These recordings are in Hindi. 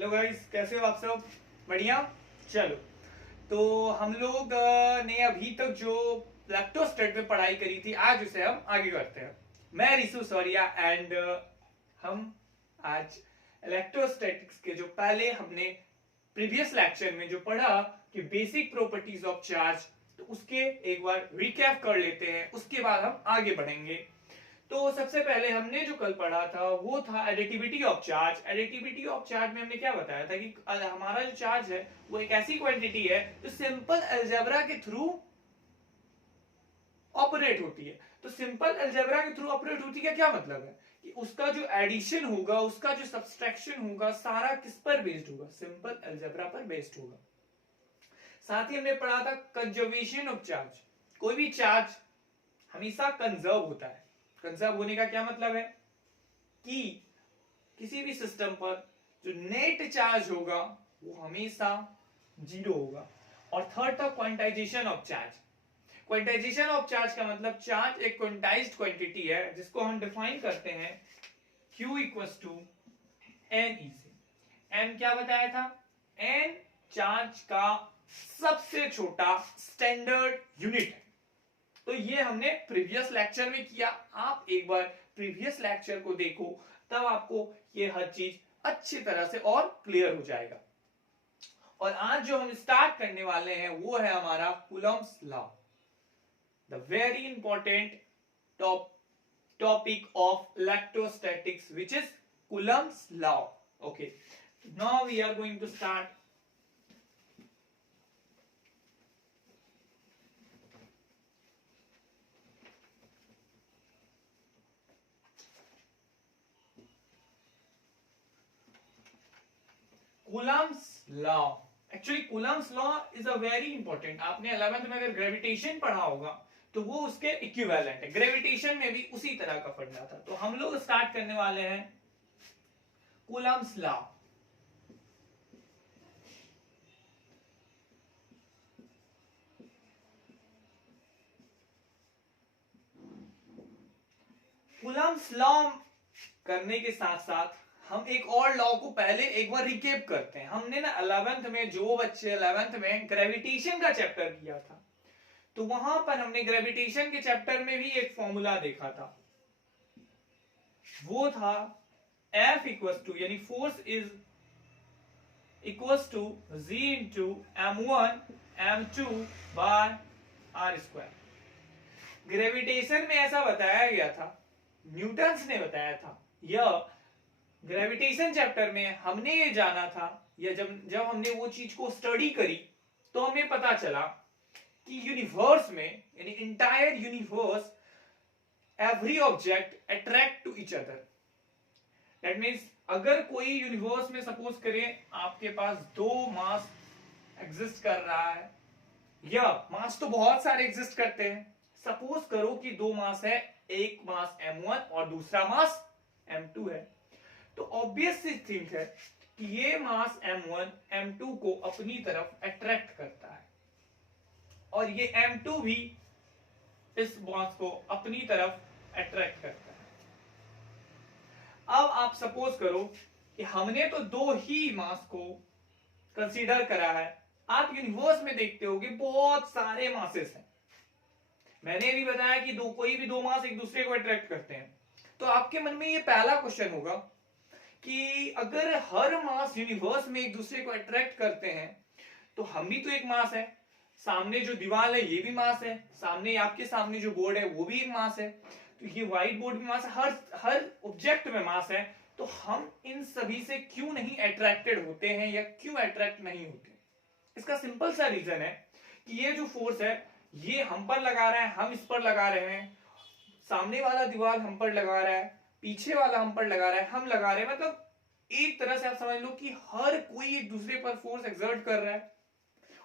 हेलो गाइस, कैसे हो आप सब? बढ़िया। चलो, तो हम लोग ने अभी तक जो इलेक्ट्रोस्टैट पे पढ़ाई करी थी, आज उसे हम आगे करते हैं। मैं रिसु सौरिया एंड हम आज इलेक्ट्रोस्टैटिक्स के जो पहले हमने प्रीवियस लेक्चर में जो पढ़ा कि बेसिक प्रॉपर्टीज ऑफ चार्ज, तो उसके एक बार रिकैप कर लेते हैं, उसके बाद हम आगे बढ़ेंगे। तो सबसे पहले हमने जो कल पढ़ा था वो था additivity of charge. Additivity of charge में हमने क्या बताया था कि हमारा जो चार्ज है वो एक ऐसी क्वांटिटी है जो सिंपल अलजेब्रा के थ्रू ऑपरेट होती है। तो सिंपल अलजेब्रा के थ्रू ऑपरेट होती है, क्या मतलब है कि उसका जो एडिशन होगा, उसका जो सब्सट्रैक्शन होगा, सारा किस पर बेस्ड होगा? सिंपल अलजेब्रा पर बेस्ड होगा। साथ ही हमने पढ़ा था कंजर्वेशन ऑफ चार्ज। कोई भी चार्ज हमेशा कंजर्व होता है। कंजर्व होने का क्या मतलब है कि किसी भी सिस्टम पर जो नेट चार्ज होगा वो हमेशा जीरो होगा। और थर्ड था quantization of charge. Quantization of charge का मतलब चार्ज एक क्वांटाइज्ड क्वांटिटी है जिसको हम डिफाइन करते हैं Q equals to N E से। एन क्या बताया था? एन चार्ज का सबसे छोटा स्टैंडर्ड यूनिट है। तो ये हमने प्रीवियस लेक्चर में किया। आप एक बार प्रीवियस लेक्चर को देखो, तब आपको ये हर चीज अच्छी तरह से और क्लियर हो जाएगा। और आज जो हम स्टार्ट करने वाले हैं वो है हमारा Coulomb's law, the very important topic of electrostatics which is Coulomb's law. Okay, now we are going to start. Coulomb's law, actually Coulomb's law is a very important. आपने 11th में अगर ग्रेविटेशन पढ़ा होगा तो वो उसके इक्विवेलेंट है। ग्रेविटेशन में भी उसी तरह का फंडा था। तो हम लोग स्टार्ट करने वाले हैं कूलम्ब्स लॉ। कूलम्ब्स लॉ करने के साथ साथ हम एक और लॉ को पहले एक बार रिकेप करते हैं। हमने ना 11th में, जो बच्चे 11th में ग्रेविटेशन का चैप्टर किया था, तो वहां पर हमने ग्रेविटेशन के चैप्टर में भी एक फॉर्मूला देखा था। वो था F इक्वल्स टू, यानी force is equals to G into M1 M2 by R square. Gravitation में ऐसा बताया गया था, न्यूटन्स ने बताया था। यह ग्रेविटेशन चैप्टर में हमने ये जाना था, या जब जब हमने वो चीज को स्टडी करी तो हमें पता चला कि यूनिवर्स में, यानी entire universe, every object attract to each other. That means अगर कोई यूनिवर्स में सपोज करें आपके पास दो मास एग्जिस्ट कर रहा है, या मास तो बहुत सारे एग्जिस्ट करते हैं। सपोज करो कि दो मास है, एक मास m1 और दूसरा मास m2 है। तो ऑब्वियस सी थिंग है कि ये मास m1 m2 को अपनी तरफ अट्रैक्ट करता है, और ये m2 भी इस मास को अपनी तरफ अट्रैक्ट करता है। अब आप सपोज करो कि हमने तो दो ही मास को कंसीडर करा है। आप यूनिवर्स में देखते होगे बहुत सारे मासेस हैं। मैंने भी बताया कि कोई भी दो मास एक दूसरे को अट्रैक्ट करते हैं। तो आपके मन में ये पहला क्वेश्चन होगा कि अगर हर मास यूनिवर्स में एक दूसरे को अट्रैक्ट करते हैं, तो हम भी तो एक मास है, सामने जो दीवार है ये भी मास है, सामने आपके सामने जो बोर्ड है वो भी एक मास है, तो ये व्हाइट बोर्ड भी मास है, हर ऑब्जेक्ट में मास है। तो हम इन सभी से क्यों नहीं अट्रैक्टेड होते हैं, या क्यों अट्रैक्ट नहीं होते? इसका सिंपल सा रीजन है कि ये जो फोर्स है ये हम पर लगा रहा है, हम इस पर लगा रहे हैं, सामने वाला दीवार हम पर लगा रहा है, पीछे वाला हम पर लगा रहा है, हम लगा रहे हैं। मतलब एक तरह से आप समझ लो कि हर कोई एक दूसरे पर फोर्स एक्सर्ट कर रहा है,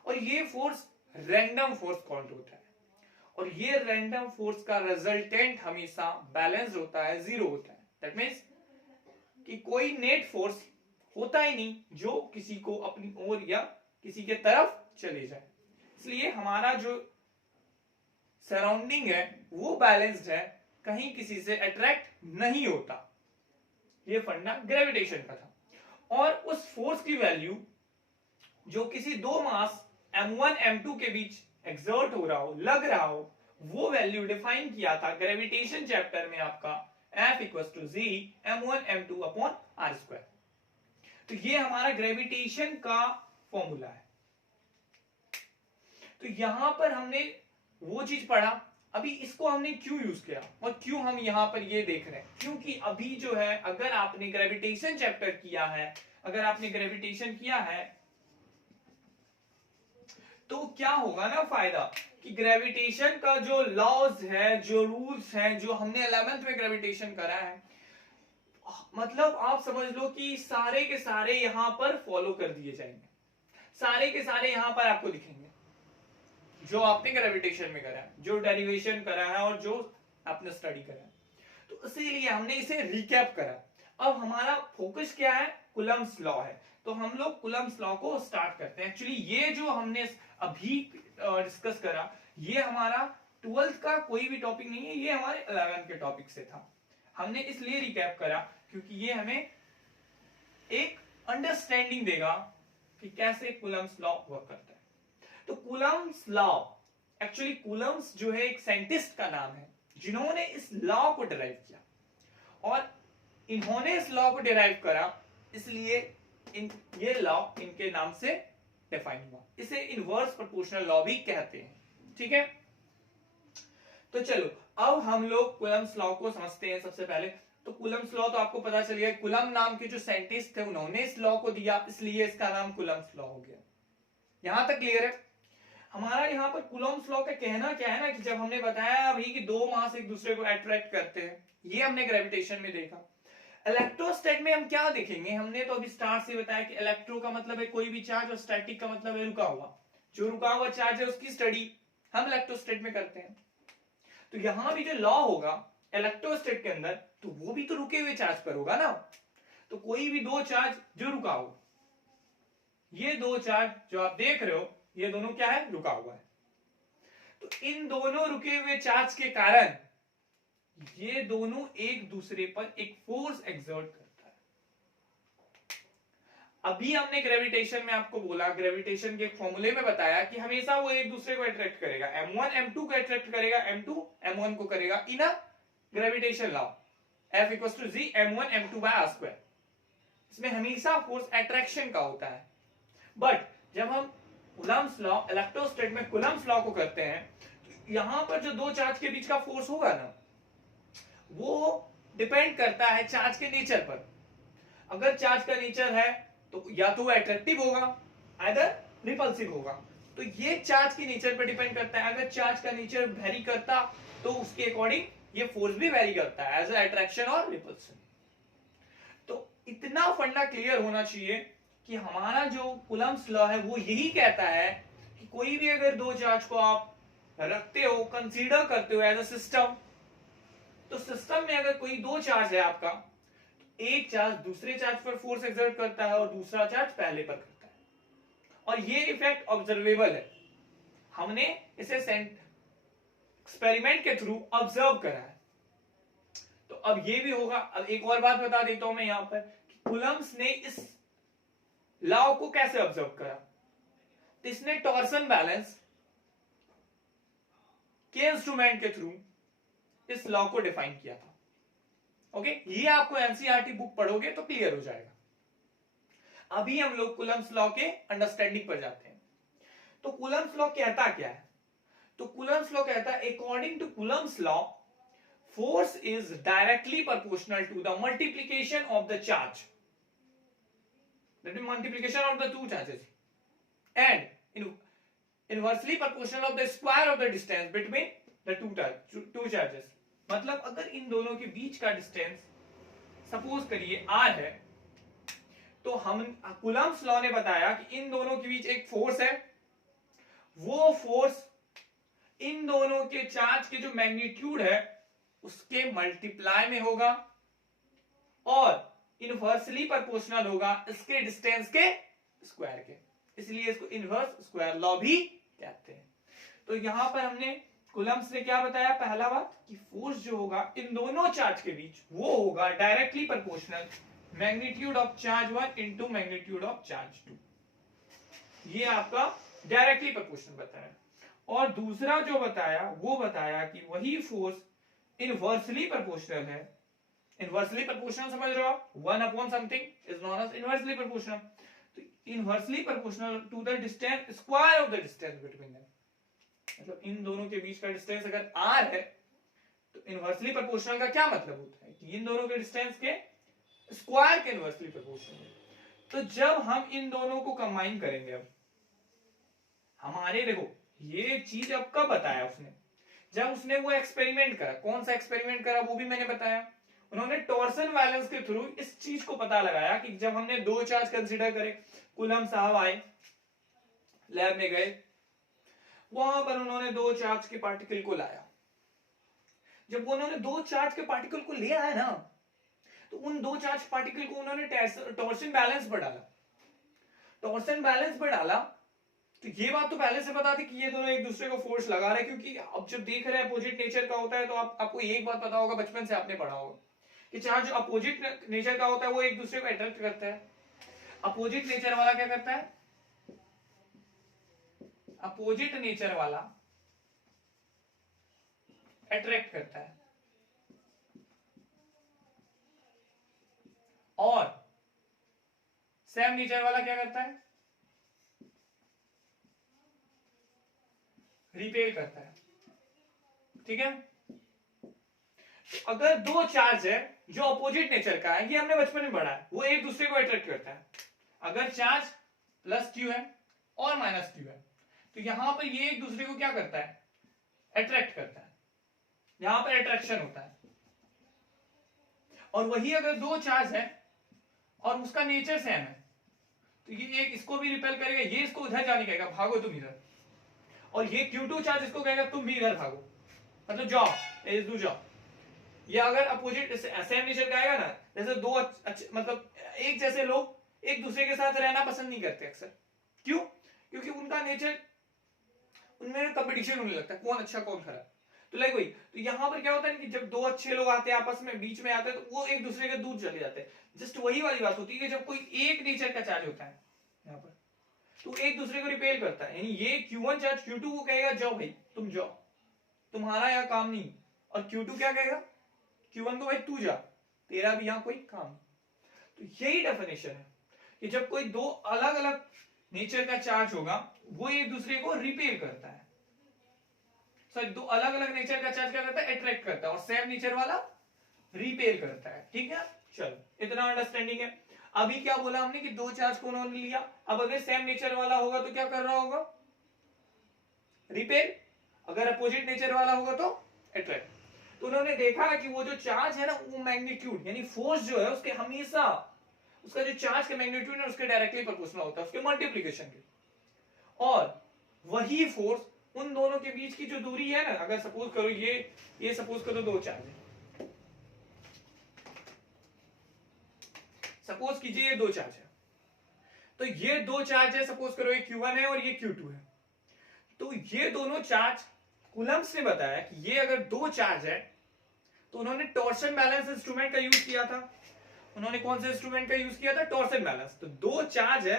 और ये फोर्स रैंडम फोर्स कॉल्ड होता है। और ये रैंडम फोर्स का रिजल्टेंट हमेशा बैलेंस होता है, जीरो होता है। दैट मीन्स कि कोई नेट फोर्स होता ही नहीं जो किसी को अपनी ओर या किसी के तरफ चले जाए। इसलिए हमारा जो सराउंडिंग है वो बैलेंस्ड है, कहीं किसी से अट्रैक्ट नहीं होता। ये फंडा ग्रेविटेशन का था। और उस फोर्स की वैल्यू जो किसी दो मास m1 m2 के बीच एक्सर्ट हो रहा हो, लग रहा हो, वो वैल्यू डिफाइन किया था ग्रेविटेशन चैप्टर में आपका F equal to G m1 m2 upon r square. तो ये हमारा ग्रेविटेशन का फॉर्मूला है। तो यहां पर हमने वो चीज पढ़ा, अभी इसको हमने क्यों यूज किया और क्यों हम यहां पर ये देख रहे हैं, क्योंकि अभी जो है अगर आपने ग्रेविटेशन चैप्टर किया है, अगर आपने ग्रेविटेशन किया है तो क्या होगा ना फायदा कि ग्रेविटेशन का जो लॉज है, जो रूल्स हैं, जो हमने 11th में ग्रेविटेशन करा है, मतलब आप समझ लो कि सारे के सारे यहां पर फॉलो कर दिए जाएंगे, सारे के सारे यहां पर आपको दिखेंगे जो आपने ग्रेविटेशन में करा है, जो डेरिवेशन करा है और जो आपने स्टडी करा है। तो इसीलिए हमने इसे रिकैप करा। अब हमारा फोकस क्या है, कूलम्ब्स लॉ है। तो हम लोग कूलम्ब्स लॉ को स्टार्ट करते हैं। एक्चुअली ये जो हमने अभी डिस्कस करा, ये हमारा 12th का कोई भी टॉपिक नहीं है, ये हमारे 11th के टॉपिक से था। हमने इसलिए रिकैप करा क्योंकि ये हमें एक अंडरस्टैंडिंग देगा कि कैसे कूलम्ब्स लॉ वर्क करता है। तो कूलम्ब्स लॉ, एक्चुअली कूलम्ब्स जो है एक साइंटिस्ट का नाम है जिन्होंने इस लॉ को डिराइव किया, और इन्होंने इस लॉ को डिराइव करा, इसलिए ये लॉ इनके नाम से डिफाइन हुआ। इसे इनवर्स प्रोपोर्शनल लॉ भी कहते हैं। ठीक है, तो चलो अब हम लोग कूलम्ब्स लॉ को समझते हैं। सबसे पहले तो कूलम्ब्स लॉ तो आपको पता चल गया, कूलम्ब नाम के जो साइंटिस्ट थे उन्होंने इस लॉ को दिया, इसलिए इसका नाम कूलम्ब्स लॉ हो गया। यहां तक क्लियर है? हमारा यहाँ पर कूलम्ब्स लॉ का कहना क्या है ना, कि जब हमने बताया अभी कि दो मास एक दूसरे को अट्रैक्ट करते हैं, ये हमने ग्रेविटेशन में देखा। इलेक्ट्रोस्टैट में हम क्या देखेंगे, हमने तो अभी स्टार्ट से बताया कि इलेक्ट्रो का मतलब है कोई भी चार्ज और स्टैटिक का मतलब है रुका हुआ। जो रुका हुआ चार्ज है उसकी स्टडी हम इलेक्ट्रोस्टैट में करते हैं। तो यहां भी जो लॉ होगा इलेक्ट्रोस्टैट के अंदर, तो वो भी तो रुके हुए चार्ज पर होगा ना। तो कोई भी दो चार्ज जो रुका हो, ये दो चार्ज जो आप देख रहे हो, ये दोनों क्या है, रुका हुआ है। तो इन दोनों रुके हुए चार्ज के कारण ये दोनों एक दूसरे पर एक फोर्स एक्सर्ट करता है। अभी हमने ग्रेविटेशन में आपको बोला, ग्रेविटेशन के फॉर्मूले में बताया कि हमेशा वो एक दूसरे को अट्रैक्ट करेगा, m1 m2 को अट्रैक्ट करेगा, m2 m1 को करेगा, in a gravitation law F equals to G m1 m2 by r square. इसमें हमेशा फोर्स अट्रैक्शन का होता है। बट जब हम कूलम्ब्स लॉ, इलेक्ट्रोस्टैट में कूलम्ब्स लॉ को करते हैं, तो यहां पर जो दो चार्ज के बीच का फोर्स होगा ना, वो डिपेंड करता है चार्ज के नेचर पर। अगर चार्ज का नेचर है तो या तो वो अट्रैक्टिव होगा, आइदर रिपल्सिव होगा। तो ये चार्ज के नेचर पर डिपेंड करता है। अगर चार्ज का नेचर वेरी करता तो उसके अकॉर्डिंग ये फोर्स भी वेरी करता है, एज अट्रैक्शन और रिपल्सन। तो इतना फंडा क्लियर होना चाहिए कि हमारा जो कूलम्ब्स लॉ है वो यही कहता है कि कोई भी अगर दो चार्ज को आप रखते हो, कंसीडर करते हो एज अ सिस्टम, तो सिस्टम में अगर कोई दो चार्ज है आपका, तो एक चार्ज दूसरे चार्ज पर फोर्स एक्सर्ट करता है और दूसरा चार्ज पहले पर करता है, और ये इफेक्ट ऑब्जर्वेबल है। हमने इसे एक्सपेरिमेंट के थ्रू ऑब्जर्व करा है। तो अब ये भी होगा। अब एक और बात बता देता हूं मैं यहां पर कि कूलम्ब्स ने इस लॉ को कैसे ऑब्जर्व करा। तो इसने टॉर्सन बैलेंस के इंस्ट्रूमेंट के थ्रू इस लॉ को डिफाइन किया था। ओके, ये आपको एनसीईआरटी बुक पढ़ोगे तो क्लियर हो जाएगा। अभी हम लोग कूलम्ब्स लॉ के अंडरस्टैंडिंग पर जाते हैं। तो कूलम्ब्स लॉ कहता क्या है? तो कूलम्ब्स लॉ कहता है, according to Coulomb's law, force is directly proportional to the multiplication of the charge, that is multiplication of the two charges, and inversely proportional of the square of the distance between the two charges. मतलब अगर इन दोनों के बीच का डिस्टेंस सपोज करिए r है, तो हम कूलम्ब्स लॉ ने बताया कि इन दोनों के बीच एक फोर्स है, वो फोर्स इन दोनों के चार्ज के जो मैग्नीट्यूड है उसके मल्टीप्लाई में होगा और इनवर्सली प्रोपोर्शनल होगा इसके डिस्टेंस के स्क्वायर के, इसलिए इसको इनवर्स स्क्वायर लॉ भी कहते हैं। तो यहां पर हमने कूलम्ब्स ने क्या बताया, पहला बात कि फोर्स जो होगा इन दोनों चार्ज के बीच वो होगा directly proportional magnitude of charge 1 into magnitude of charge 2, ये आपका डायरेक्टली प्रोपोर्शनल बताया। और दूसरा जो बताया वो बताया कि वही फोर्स इनवर्सली प्रोपोर्शनल है। इनवर्सली प्रोपोर्शनल समझ रहे हो आप, 1 upon something is known as inversely proportional. तो inversely proportional to the distance square of the distance between them, मतलब इन दोनों के बीच का डिस्टेंस अगर r है तो इनवर्सली प्रोपोर्शनल का क्या मतलब होता है कि इन दोनों के डिस्टेंस के स्क्वायर के इनवर्सली प्रोपोर्शनल है। तो जब हम इन दोनों को कंबाइन करेंगे, अब हमारे देखो ये चीज अब कब बताया उसने, जब उसने वो एक्सपेरिमेंट करा। कौन सा एक्सपेरिमेंट करा वो भी मैंने बताया। उन्होंने टॉर्सन बैलेंस के थ्रू इस चीज को पता लगाया कि जब हमने दो चार्ज कंसीडर करे, कूलम साहब आए लैब में गए, वहां पर उन्होंने दो चार्ज के पार्टिकल को लाया। जब उन्होंने दो चार्ज के पार्टिकल को ले आया ना, तो उन दो चार्ज पार्टिकल को उन्होंने टॉर्सन बैलेंस पर डाला। टॉर्सन बैलेंस पर डाला तो ये बात तो पहले से पता थी कि ये दोनों एक दूसरे को फोर्स लगा रहे हैं, क्योंकि अब जब देख रहे हैं अपोजिट नेचर का होता है तो आपको एक बात पता होगा, बचपन से आपने पढ़ा होगा कि चार्ज अपोजिट नेचर का होता है वो एक दूसरे को अट्रैक्ट करता है। अपोजिट नेचर वाला क्या करता है, अपोजिट नेचर वाला अट्रैक्ट करता है, और सेम नेचर वाला क्या करता है, रिपेल करता है। ठीक है, तो अगर दो चार्ज है जो अपोजिट नेचर का है, ये हमने बचपन में पढ़ा है, वो एक दूसरे को अट्रैक्ट करता है। अगर चार्ज प्लस क्यू है और माइनस क्यू है तो यहां पर ये एक दूसरे को क्या करता है, अट्रैक्ट करता है, यहां पर अट्रैक्शन होता है। और वही अगर दो चार्ज है और उसका नेचर सेम है तो ये एक इसको भी रिपेल करेगा, ये इसको उधर जाने कहेगा भागो तुम इधर, और ये Q2 चार्ज इसको कहेगा तुम भी इधर भागो, मतलब जाओ इज डू जाओ। ये अगर अपोजिट सेम नेचर का आएगा ना, जैसे दो मतलब एक जैसे लोग एक दूसरे के साथ रहना पसंद नहीं करते अक्सर। क्यों? क्योंकि उनका नेचर, उनमें कंपटीशन होने लगता है कौन अच्छा कौन खराब। तो लाइक वही, तो यहां पर क्या होता है कि जब दो अच्छे लोग आते हैं आपस में, बीच में आते हैं, तो वो एक दूसरे के दूर चले जाते हैं। जस्ट वही वाली बात होती है कि जब कोई एक नेचर का चार्ज होता है यहाँ पर, तो एक दूसरे को रिपेल करता है। यानी ये Q1 चार्ज Q2 को कहेगा जाओ भाई तुम जाओ, तुम्हारा यहाँ काम नहीं, और Q2 क्या कहेगा, Q1 को भाई तू जा, तेरा भी यहाँ कोई काम नहीं। तो यही डेफिनेशन है कि जब कोई दो अलग अलग नेचर का चार्ज होगा वो एक दूसरे को रिपेल करता है। सॉरी, दो अलग अलग नेचर का चार्ज क्या करता है, अट्रैक्ट करता है, और सेम नेचर वाला रिपेल करता है। ठीक है, चलो इतना अंडरस्टैंडिंग है। अभी क्या बोला हमने कि दो चार्ज को उन्होंने लिया, अब अगर सेम नेचर वाला होगा तो क्या कर रहा होगा, रिपेल, अगर अपोजिट नेचर वाला होगा तो अट्रैक्ट। तो उन्होंने देखा कि वो जो चार्ज है ना, वो मैग्नीट्यूड यानी फोर्स जो है उसके हमेशा, उसका जो चार्ज का मैग्नीट्यूड है उसके डायरेक्टली प्रोपोर्शनल होता है उसके मल्टीप्लिकेशन के। और वही फोर्स उन दोनों के बीच की जो दूरी है ना, अगर सपोज करो ये सपोज करो दो चार्ज है, सपोज कीजिए ये दो चार्ज है, तो ये दो चार्ज है, सपोज करो ये Q1 है और ये Q2 है। तो ये दोनों चार्ज, कूलम्ब्स ने बताया कि ये अगर दो चार्ज है तो उन्होंने टॉर्शन बैलेंस इंस्ट्रूमेंट का यूज किया था। उन्होंने कौन से इंस्ट्रूमेंट का यूज किया था, टॉर्शन बैलेंस। तो दो चार्ज है,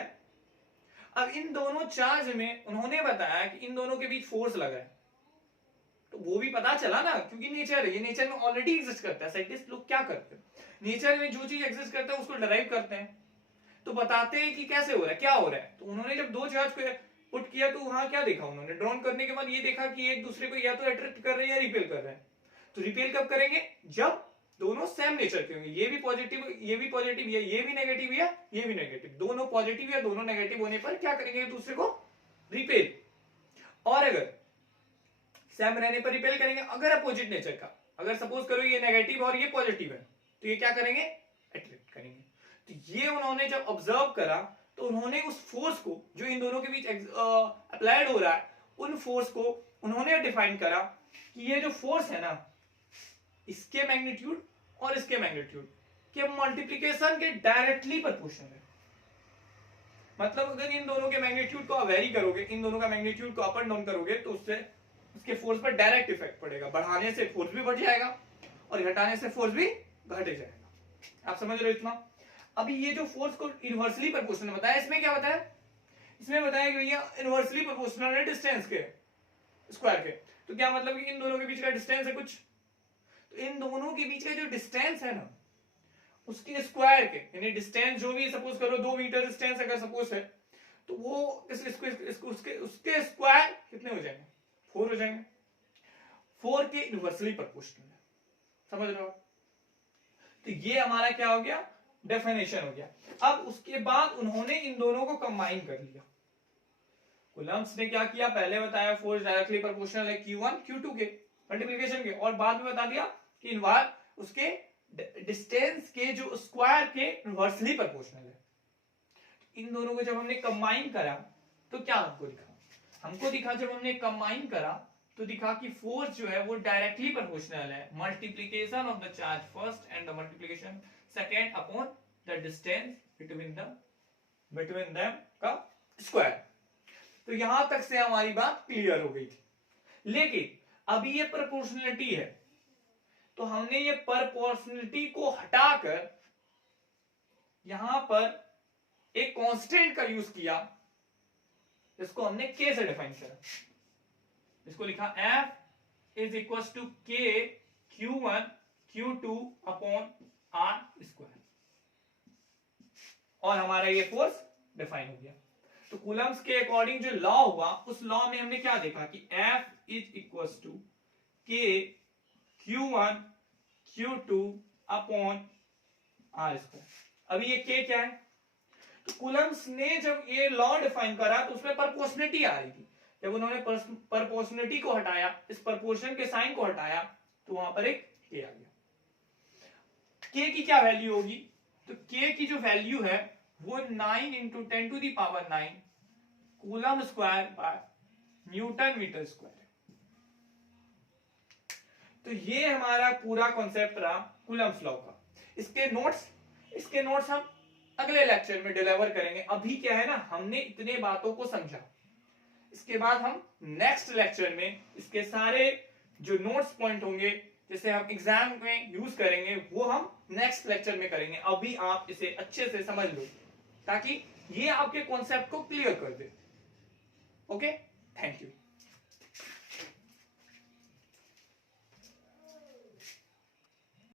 अब इन दोनों चार्ज में उन्होंने बताया कि इन दोनों के बीच फोर्स लगा है, तो वो भी पता चला ना, क्योंकि नेचर है, ये नेचर में ऑलरेडी एग्जिस्ट करता है। साइंटिस्ट लोग क्या करते हैं, नेचर में जो चीज एग्जिस्ट करता है उसको डिराइव करते हैं, तो बताते हैं कि कैसे हो रहा है, क्या हो रहा है। तो उन्होंने जब दो चार्ज को पुट किया तो वहां क्या देखा, उन्होंने ड्रॉन करने के बाद ये देखा कि एक दूसरे को या तो अट्रैक्ट कर रहे हैं या रिपेल कर रहे हैं। तो रिपेल कब करेंगे, जब दोनों सेम नेचर के होंगे, ये भी पॉजिटिव ये भी पॉजिटिव है, ये भी नेगेटिव है ये भी नेगेटिव, दोनों पॉजिटिव या दोनों नेगेटिव होने पर क्या करेंगे, एक दूसरे को रिपेल। और अगर सेम रहने पर रिपेल करेंगे। अगर अपोजिट नेचर का, अगर सपोज करो ये नेगेटिव और ये पॉजिटिव है, तो ये क्या करेंगे, अट्रैक्ट करेंगे। तो ये उन्होंने जब ऑब्जर्व करा तो उन्होंने उस फोर्स को जो इन दोनों के बीच अप्लाइड हो रहा है, उन फोर्स को उन्होंने डिफाइन करा कि ये जो फोर्स है ना, इसके मैग्नीट्यूड और इसके मैग्नीट्यूड के मल्टीप्लिकेशन के डायरेक्टली प्रोपोर्शनल है। मतलब अगर इन दोनों के मैग्नीट्यूड को वेरी करोगे, इन दोनों का मैग्नीट्यूड को अप एंड डाउन करोगे, तो उससे उसके फोर्स पर डायरेक्ट इफेक्ट पड़ेगा। बढ़ाने से फोर्स भी बढ़ जाएगा और घटाने से फोर्स भी घट जाएगा। आप समझ रहे हो इतना? अभी ये जो फोर्स को इनवर्सली प्रोपोर्शनल बताया, इसमें क्या बताया, इसमें बताया कि भैया इनवर्सली प्रोपोर्शनल है डिस्टेंस के स्क्वायर के। तो क्या मतलब कि इन दोनों के बीच का डिस्टेंस है कुछ, तो इन दोनों के बीच का जो डिस्टेंस है ना उसके स्क्वायर के, यानी डिस्टेंस जो भी सपोज करो 2 मीटर डिस्टेंस अगर सपोज है, तो वो उसके स्क्वायर कितने हो जाएंगे, 4 हो जाएंगे। 4 के इनवर्सली प्रोपोर्शनल है, समझ रहे हो। तो ये हमारा क्या हो गया, डेफिनेशन हो गया। अब उसके बाद उन्होंने इन दोनों को कंबाइन कर लिया। कूलम्ब्स ने क्या किया, पहले बताया फोर्स डायरेक्टली प्रोपोर्शनल है Q1 Q2 के मल्टीप्लिकेशन के, और बाद में बता दिया कि इनवर्स उसके डिस्टेंस के जो स्क्वायर के इनवर्सली प्रोपोर्शनल है। इन दोनों को जब हमने कंबाइन करा तो क्या हमको दिखा जब हमने कंबाइन करा तो दिखा कि फोर्स जो है वो डायरेक्टली प्रोपोर्शनल है multiplication of the charge first and the multiplication second upon the distance between them का स्क्वायर। तो यहां तक से हमारी बात क्लियर हो गई थी। लेकिन अभी ये प्रोपोर्शनलिटी है, तो हमने ये प्रोपोर्शनलिटी को हटाकर यहां पर एक कांस्टेंट का यूज किया, इसको हमने k से डिफाइन करा। इसको लिखा F is equal to k Q1 Q2 upon R square, और हमारा ये फोर्स डिफाइन हो गया। तो कूलम्ब्स के अकॉर्डिंग जो लॉ हुआ, उस लॉ में हमने क्या देखा कि F is equal to k Q1 Q2 upon R square. अभी ये k क्या है, तो कूलम्ब्स ने जब ये लॉ डिफाइन करा तो उसमें प्रोपोर्शनलिटी आ रही थी। जब उन्होंने प्रोपोर्शनलिटी को हटाया, इस प्रोपोर्शन के साइन को हटाया, तो वहां पर एक k आ गया। k की क्या वैल्यू होगी, तो k की जो वैल्यू है वो 9 into 10 to the power 9 coulomb square by Newton meter square. तो ये हमारा पूरा कॉन्सेप्ट रहा कूलम्स लॉ का। इसके नोट्स हम अगले लेक्चर में डिलीवर करेंगे। अभी क्या है ना, हमने इतने बातों को समझा, इसके बाद हम नेक्स्ट लेक्चर में इसके सारे जो नोट्स पॉइंट होंगे, जैसे हम एग्जाम में यूज करेंगे, वो हम नेक्स्ट लेक्चर में करेंगे। अभी आप इसे अच्छे से समझ लो ताकि ये आपके कॉन्सेप्ट को क्लियर कर दे। Okay, thank you.